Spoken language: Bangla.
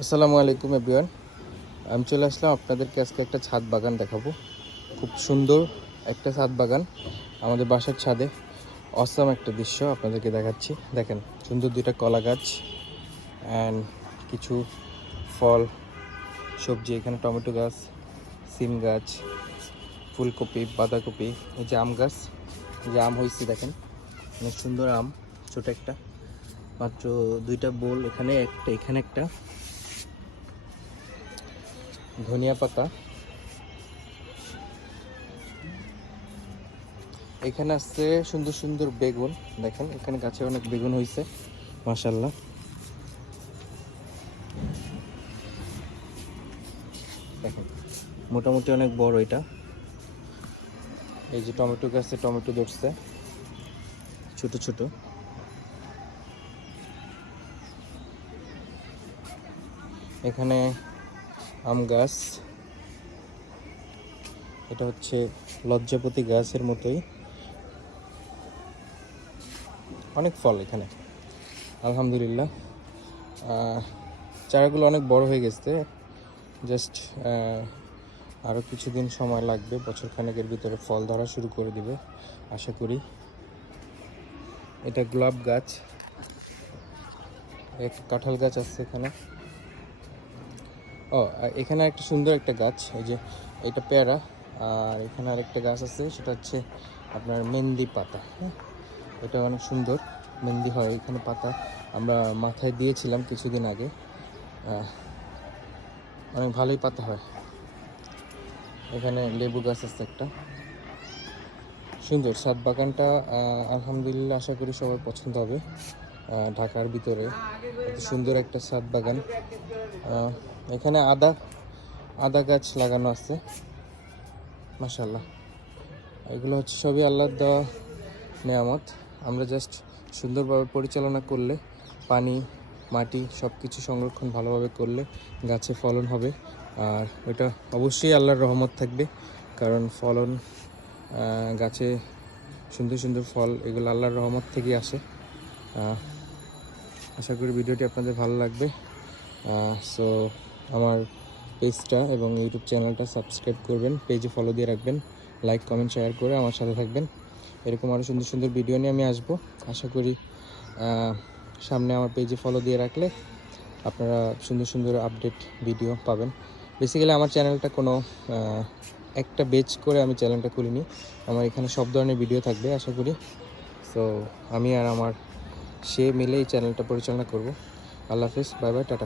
আসসালামু আলাইকুম এভরিওয়ান। আমি চলে আসলাম আপনাদেরকে আজকে একটা ছাদ বাগান দেখাবো। খুব সুন্দর একটা ছাদ বাগান আমাদের বাসার ছাদে। অসাম একটা দৃশ্য আপনাদেরকে দেখাচ্ছি। দেখেন, সুন্দর দুইটা কলা গাছ অ্যান্ড কিছু ফল সবজি। এখানে টমেটো গাছ, সিম গাছ, ফুলকপি, বাঁধাকপি, এই যে আম গাছ, এই যে আম হয়েছে দেখেন, অনেক সুন্দর আম। ছোট একটা, মাত্র দুইটা বোল, এখানে একটা ধনিয়া পাতা, এখানে আছে সুন্দর সুন্দর বেগুন। দেখেন এখানে গাছে অনেক বেগুন হয়েছে, মাশাআল্লাহ। দেখেন মোটামুটি অনেক বড় এটা। এই যে টমেটো গাছে টমেটো ধরছে ছোট ছোট। এখানে আম গাছ, এটা হচ্ছে লজ্জাপতি গাছের মতোই, অনেক ফল এখানে আলহামদুলিল্লাহ। চারাগুলো অনেক বড় হয়ে গেছে, জাস্ট আরও কিছুদিন সময় লাগবে, বছর খানেকের ভিতরে ফল ধরা শুরু করে দিবে আশা করি। এটা গোলাপ গাছ, একটা কাঁঠাল গাছ আছে এখানে। এখানে একটা সুন্দর একটা গাছ, এই যে এটা পেয়ারা। আর এখানে আরেকটা গাছ আছে, সেটা হচ্ছে আপনার মেহেন্দি পাতা। হ্যাঁ, এটা অনেক সুন্দর, মেহেন্দি হয় এখানে পাতা। আমরা মাথায় দিয়েছিলাম কিছুদিন আগে, অনেক ভালোই পাতা হয়। এখানে লেবু গাছ আছে একটা। সুন্দর ছাদ বাগানটা, আলহামদুলিল্লাহ আশা করি সবার পছন্দ হবে। ঢাকার ভিতরে এত সুন্দর একটা ছাদ বাগান। এখানে আদা গাছ লাগানো আছে, মাশাআল্লাহ। এগুলো হচ্ছে সবই আল্লাহর দেওয়া নেয়ামত। আমরা জাস্ট সুন্দরভাবে পরিচালনা করলে, পানি, মাটি সব কিছু সংরক্ষণ ভালোভাবে করলে গাছে ফলন হবে। আর ওইটা অবশ্যই আল্লাহর রহমত থাকবে, কারণ ফলন, গাছে সুন্দর সুন্দর ফল, এগুলো আল্লাহর রহমত থেকেই আসে। আশা করি ভিডিওটি আপনাদের ভালো লাগবে। সো আমার পেজটা এবং ইউটিউব চ্যানেলটা সাবস্ক্রাইব করবেন, পেজে ফলো দিয়ে রাখবেন, লাইক কমেন্ট শেয়ার করে আমার সাথে থাকবেন। এরকম আরও সুন্দর সুন্দর ভিডিও নিয়ে আমি আসবো। আশা করি সামনে আমার পেজে ফলো দিয়ে রাখলে আপনারা সুন্দর সুন্দর আপডেট ভিডিও পাবেন। বেসিক্যালি আমার চ্যানেলটা কোনো একটা বেচ করে আমি চ্যানেলটা খুলিনি, আমার এখানে সব ধরনের ভিডিও থাকবে আশা করি। সো আমি আর আমার মিলে এই চ্যানেলটা পরিচালনা করব। আল্লাহ হাফেজ, বাই বাই, টাটা।